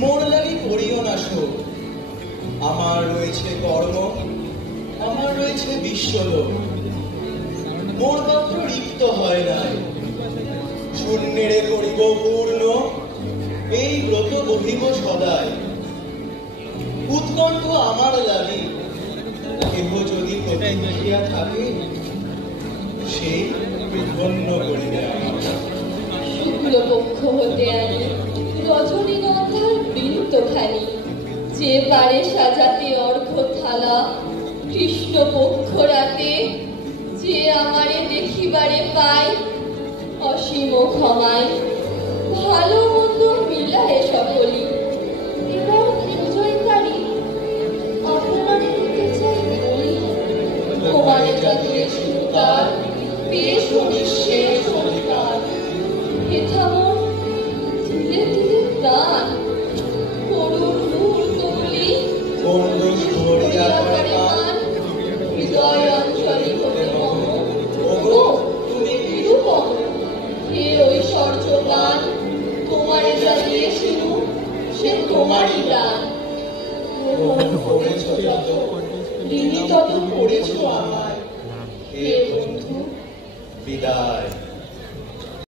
মোর লাগি করিও না শোক, আমার রয়েছে কর্ম, আমার রয়েছে বিশ্বলোক। মোর পাত্র রিক্ত হয় নাই, শূন্যেরে করিব পূর্ণ, এই ব্রত বহিব সদাই। উৎকণ্ঠ আমার লাগি, কেহ যদি প্রতিহিয়া থাকে, সেই ধন্য করিবে আমার। শুক্লপক্ষ হতে আনি রজনীগন্ধার বৃন্তখানি, যে পারে সাজাতে অর্ঘ্য থালা কৃষ্ণপক্ষ রাতে, যে আমারে দেখিবারে পায় অসীম ক্ষমায়। ভালো মন্দ মিলায় সকলি, এবার বিজয়কারী আপনারা করতে চাই বলি। তোমারে জাতিয়ে সুতার পেশ নিঃশেষ অধিকার, হেথা মোর ধীরে ধীরে প্রাণ করুণ মুহূর্তগুলি ধরিয়া পড়ে কান, হৃদয় অঞ্চলে হতে মম। ওগো তুমি নিরূপম, হে ঐশ্বর্য গান, তোমারে জাগিয়ে শুনু সে তোমারই গান। গ্রহণ করেছ যত, ঋণী তত করেছ আমায়। হে বন্ধু, বিদায়।